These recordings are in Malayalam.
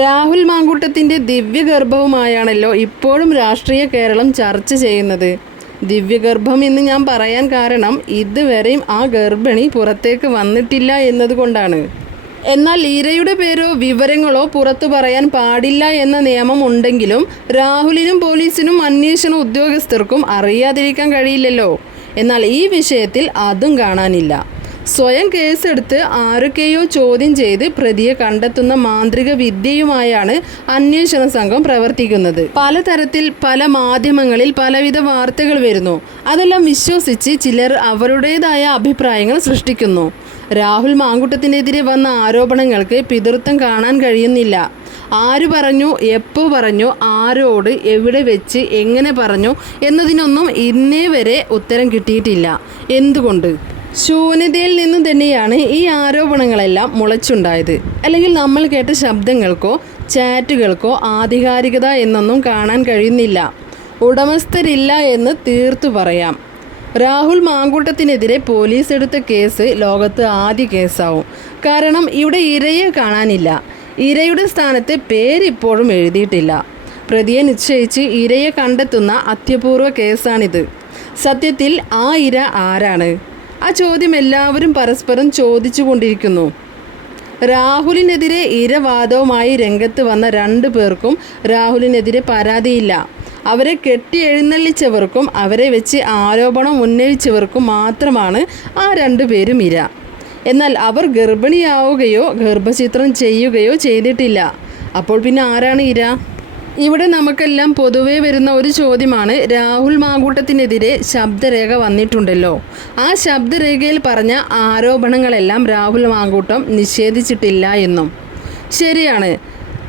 രാഹുൽ മാങ്കൂട്ടത്തിന്റെ ദിവ്യഗർഭവുമായാണല്ലോ ഇപ്പോഴും രാഷ്ട്രീയ കേരളം ചർച്ച ചെയ്യുന്നത്. ദിവ്യഗർഭം എന്ന് ഞാൻ പറയാൻ കാരണം ഇതുവരെയും ആ ഗർഭിണി പുറത്തേക്ക് വന്നിട്ടില്ല എന്നതുകൊണ്ടാണ്. എന്നാൽ ഈരയുടെ പേരോ വിവരങ്ങളോ പുറത്തു പറയാൻ പാടില്ല എന്ന നിയമം ഉണ്ടെങ്കിലും രാഹുലിനും പോലീസിനും അന്വേഷണ ഉദ്യോഗസ്ഥർക്കും അറിയാതിരിക്കാൻ കഴിയില്ലല്ലോ. എന്നാൽ ഈ വിഷയത്തിൽ അതും കാണാനില്ല. സ്വയം കേസെടുത്ത് ആരൊക്കെയോ ചോദ്യം ചെയ്ത് പ്രതിയെ കണ്ടെത്തുന്ന മാന്ത്രിക വിദ്യയുമായാണ് അന്വേഷണ സംഘം പ്രവർത്തിക്കുന്നത്. പലതരത്തിൽ പല മാധ്യമങ്ങളിൽ പലവിധ വാർത്തകൾ വരുന്നു. അതെല്ലാം വിശ്വസിച്ച് ചിലർ അവരുടേതായ അഭിപ്രായങ്ങൾ സൃഷ്ടിക്കുന്നു. രാഹുൽ മാങ്കുട്ടത്തിനെതിരെ വന്ന ആരോപണങ്ങൾക്ക് പിതൃത്വം കാണാൻ കഴിയുന്നില്ല. ആര് പറഞ്ഞു എപ്പോൾ പറഞ്ഞു ആരോട് എവിടെ വെച്ച് എങ്ങനെ പറഞ്ഞു എന്നതിനൊന്നും ഇന്നേ വരെ ഉത്തരം കിട്ടിയിട്ടില്ല. എന്തുകൊണ്ട്? ശൂന്യതയിൽ നിന്ന് തന്നെയാണ് ഈ ആരോപണങ്ങളെല്ലാം മുളച്ചുണ്ടായത്. അല്ലെങ്കിൽ നമ്മൾ കേട്ട ശബ്ദങ്ങൾക്കോ ചാറ്റുകൾക്കോ ആധികാരികത എന്നൊന്നും കാണാൻ കഴിയുന്നില്ല. ഉടമസ്ഥരില്ല എന്ന് തീർത്തു പറയാം. രാഹുൽ മാങ്കൂട്ടത്തിനെതിരെ പോലീസ് എടുത്ത കേസ് ലോകത്ത് ആദ്യ കേസാവും. കാരണം ഇവിടെ ഇരയെ കാണാനില്ല. ഇരയുടെ സ്ഥാനത്ത് പേരിപ്പോഴും എഴുതിയിട്ടില്ല. പ്രതിയെ നിശ്ചയിച്ച് ഇരയെ കണ്ടെത്തുന്ന അത്യപൂർവ കേസാണിത്. സത്യത്തിൽ ആ ഇര ആരാണ്? ആ ചോദ്യം എല്ലാവരും പരസ്പരം ചോദിച്ചു കൊണ്ടിരിക്കുന്നു രാഹുലിനെതിരെ ഇരവാദവുമായി രംഗത്ത് വന്ന രണ്ടു പേർക്കും രാഹുലിനെതിരെ പരാതിയില്ല. അവരെ കെട്ടി എഴുന്നള്ളിച്ചവർക്കും അവരെ വെച്ച് ആരോപണം ഉന്നയിച്ചവർക്കും മാത്രമാണ് ആ രണ്ടു പേരും ഇര. എന്നാൽ അവർ ഗർഭിണിയാവുകയോ ഗർഭചിത്രം ചെയ്യുകയോ ചെയ്തിട്ടില്ല. അപ്പോൾ പിന്നെ ആരാണ് ഇര? ഇവിടെ നമുക്കെല്ലാം പൊതുവേ വരുന്ന ഒരു ചോദ്യമാണ്. രാഹുൽ മാങ്കൂട്ടത്തിനെതിരെ ശബ്ദരേഖ വന്നിട്ടുണ്ടല്ലോ. ആ ശബ്ദരേഖയിൽ പറഞ്ഞ ആരോപണങ്ങളെല്ലാം രാഹുൽ മാങ്കൂട്ടം നിഷേധിച്ചിട്ടില്ല എന്നും. ശരിയാണ്.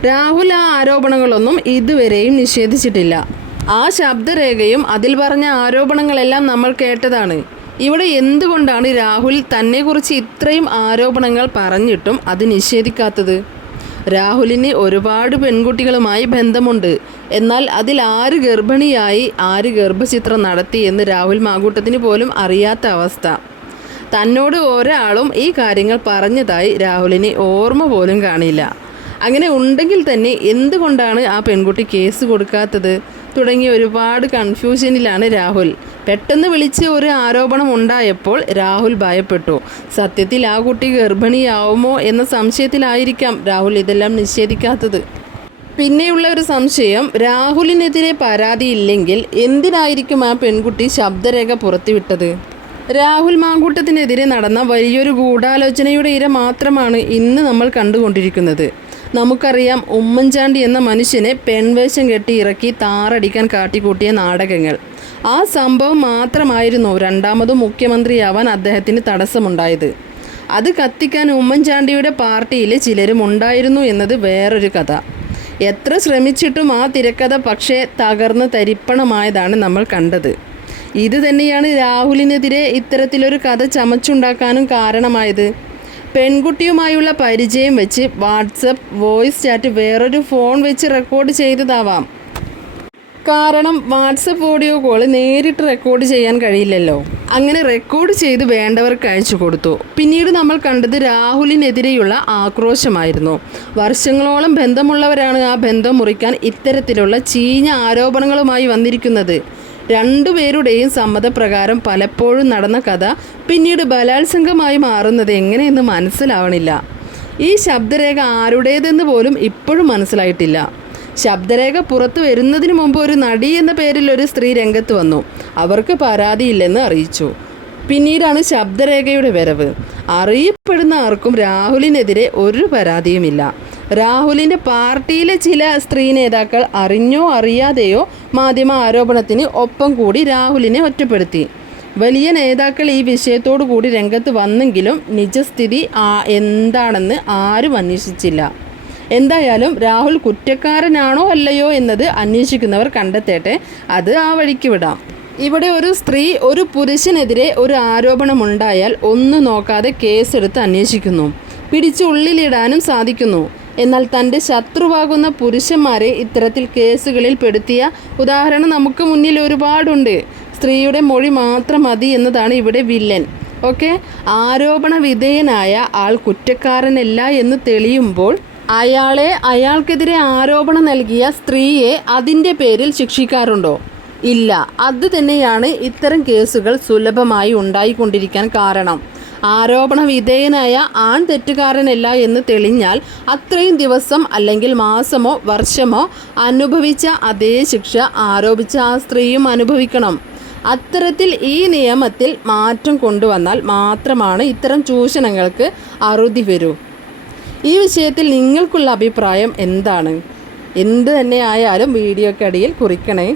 രാഹുൽ ആ ആരോപണങ്ങളൊന്നും ഇതുവരെയും നിഷേധിച്ചിട്ടില്ല. ആ ശബ്ദരേഖയും അതിൽ പറഞ്ഞ ആരോപണങ്ങളെല്ലാം നമ്മൾ കേട്ടതാണ്. ഇവിടെ എന്തുകൊണ്ടാണ് രാഹുൽ തന്നെക്കുറിച്ച് ഇത്രയും ആരോപണങ്ങൾ പറഞ്ഞിട്ടും അത് നിഷേധിക്കാത്തത്? രാഹുലിന് ഒരുപാട് പെൺകുട്ടികളുമായി ബന്ധമുണ്ട്. എന്നാൽ അതിൽ ആര് ഗർഭിണിയായി ആര് ഗർഭചിത്രം നടത്തി എന്ന് രാഹുൽ മാകൂട്ടത്തിന് പോലും അറിയാത്ത അവസ്ഥ. തന്നോട് ഒരാളും ഈ കാര്യങ്ങൾ പറഞ്ഞതായി രാഹുലിന് ഓർമ്മ പോലും കാണില്ല. അങ്ങനെ ഉണ്ടെങ്കിൽ തന്നെ എന്തുകൊണ്ടാണ് ആ പെൺകുട്ടി കേസ് കൊടുക്കാത്തത്? തുടങ്ങിയ ഒരുപാട് കൺഫ്യൂഷനിലാണ് രാഹുൽ. പെട്ടെന്ന് വിളിച്ച് ഒരു ആരോപണം ഉണ്ടായപ്പോൾ രാഹുൽ ഭയപ്പെട്ടു. സത്യത്തിൽ ആ കുട്ടി ഗർഭിണിയാവുമോ എന്ന സംശയത്തിലായിരിക്കാം രാഹുൽ ഇതെല്ലാം നിഷേധിക്കാത്തത്. പിന്നെയുള്ള ഒരു സംശയം രാഹുലിനെതിരെ പരാതിയില്ലെങ്കിൽ എന്തിനായിരിക്കും ആ പെൺകുട്ടി ശബ്ദരേഖ പുറത്തുവിട്ടത്? രാഹുൽ മാങ്കൂട്ടത്തിനെതിരെ നടന്ന വലിയൊരു ഗൂഢാലോചനയുടെ ഇര മാത്രമാണ് ഇന്ന് നമ്മൾ കണ്ടുകൊണ്ടിരിക്കുന്നത്. നമുക്കറിയാം ഉമ്മൻചാണ്ടി എന്ന മനുഷ്യനെ പെൺവേഷം കെട്ടി ഇറക്കി താറടിക്കാൻ കാട്ടിക്കൂട്ടിയ നാടകങ്ങൾ. ആ സംഭവം മാത്രമായിരുന്നു രണ്ടാമതും മുഖ്യമന്ത്രിയാവാൻ അദ്ദേഹത്തിന് തടസ്സമുണ്ടായത്. അത് കത്തിക്കാൻ ഉമ്മൻചാണ്ടിയുടെ പാർട്ടിയിൽ ചിലരും ഉണ്ടായിരുന്നു എന്നത് വേറൊരു കഥ. എത്ര ശ്രമിച്ചിട്ടും ആ തിരക്കഥ പക്ഷേ തകർന്ന് തരിപ്പണമായതാണ് നമ്മൾ കണ്ടത്. ഇത് തന്നെയാണ് രാഹുലിനെതിരെ ഇത്തരത്തിലൊരു കഥ ചമച്ചുണ്ടാക്കാനും കാരണമായത്. പെൺകുട്ടിയുമായുള്ള പരിചയം വെച്ച് വാട്സപ്പ് വോയിസ് ചാറ്റ് വേറൊരു ഫോൺ വെച്ച് റെക്കോർഡ് ചെയ്തതാവാം. കാരണം വാട്സപ്പ് ഓഡിയോ കോൾ നേരിട്ട് റെക്കോർഡ് ചെയ്യാൻ കഴിയില്ലല്ലോ. അങ്ങനെ റെക്കോർഡ് ചെയ്ത് വേണ്ടവർക്ക് അയച്ചു കൊടുത്തു. പിന്നീട് നമ്മൾ കണ്ടത് രാഹുലിനെതിരെയുള്ള ആക്രോശമായിരുന്നു. വർഷങ്ങളോളം ബന്ധമുള്ളവരാണ് ആ ബന്ധം മുറിക്കാൻ ഇത്തരത്തിലുള്ള ചീഞ്ഞ ആരോപണങ്ങളുമായി വന്നിരിക്കുന്നത്. രണ്ടുപേരുടെയും സമ്മതപ്രകാരം പലപ്പോഴും നടന്ന കഥ പിന്നീട് ബലാത്സംഗമായി മാറുന്നത് എങ്ങനെയെന്ന് മനസ്സിലാവണില്ല. ഈ ശബ്ദരേഖ ആരുടേതെന്ന് പോലും ഇപ്പോഴും മനസ്സിലായിട്ടില്ല. ശബ്ദരേഖ പുറത്തു വരുന്നതിന് മുമ്പ് ഒരു നടി എന്ന പേരിൽ ഒരു സ്ത്രീ രംഗത്ത് വന്നു. അവർക്ക് പരാതിയില്ലെന്ന് അറിയിച്ചു. പിന്നീടാണ് ശബ്ദരേഖയുടെ വരവ്. അറിയപ്പെടുന്ന ആർക്കും രാഹുലിനെതിരെ ഒരു പരാതിയുമില്ല. രാഹുലിന്റെ പാർട്ടിയിലെ ചില സ്ത്രീ നേതാക്കൾ അറിഞ്ഞോ അറിയാതെയോ മാധ്യമ ആരോപണത്തിന് ഒപ്പം കൂടി രാഹുലിനെ ഒറ്റപ്പെടുത്തി. വലിയ നേതാക്കൾ ഈ വിഷയത്തോടു കൂടി രംഗത്ത് വന്നെങ്കിലും നിജസ്ഥിതി എന്താണെന്ന് ആരും അന്വേഷിച്ചില്ല. എന്തായാലും രാഹുൽ കുറ്റക്കാരനാണോ അല്ലയോ എന്നത് അന്വേഷിക്കുന്നവർ കണ്ടെത്തട്ടെ അത് ആ വഴിക്ക് വിടാം. ഇവിടെ ഒരു സ്ത്രീ ഒരു പുരുഷനെതിരെ ഒരു ആരോപണമുണ്ടായാൽ ഒന്നും നോക്കാതെ കേസെടുത്ത് അന്വേഷിക്കുന്നു. പിടിച്ച് ഉള്ളിലിടാനും സാധിക്കുന്നു. എന്നാൽ തന്റെ ശത്രുവാകുന്ന പുരുഷന്മാരെ ഇത്തരത്തിൽ കേസുകളിൽ പെടുത്തിയ ഉദാഹരണം നമുക്ക് മുന്നിൽ ഒരുപാടുണ്ട്. സ്ത്രീയുടെ മൊഴി മാത്രം മതി എന്നതാണ് ഇവിടെ വില്ലൻ. ഓക്കെ? ആരോപണ വിധേയനായ ആൾ കുറ്റക്കാരനല്ല എന്ന് തെളിയുമ്പോൾ അയാളെ അയാൾക്കെതിരെ ആരോപണം നൽകിയ സ്ത്രീയെ അതിന്റെ പേരിൽ ശിക്ഷിക്കാറുണ്ടോ? ഇല്ല. അത് തന്നെയാണ് ഇത്തരം കേസുകൾ സുലഭമായി ഉണ്ടായിക്കൊണ്ടിരിക്കാൻ കാരണം. ആരോപണ വിധേയനായ ആൺ തെറ്റുകാരനല്ല എന്ന് തെളിഞ്ഞാൽ അത്രയും ദിവസം അല്ലെങ്കിൽ മാസമോ വർഷമോ അനുഭവിച്ച അതേ ശിക്ഷ ആരോപിച്ച ആ സ്ത്രീയും അനുഭവിക്കണം. അത്തരത്തിൽ ഈ നിയമത്തിൽ മാറ്റം കൊണ്ടുവന്നാൽ മാത്രമാണ് ഇത്തരം ചൂഷണങ്ങൾക്ക് അറുതി വരൂ. ഈ വിഷയത്തിൽ നിങ്ങൾക്കുള്ള അഭിപ്രായം എന്താണ്? എന്ത് തന്നെ ആയാലും വീഡിയോക്കടിയിൽ കുറിക്കണേ.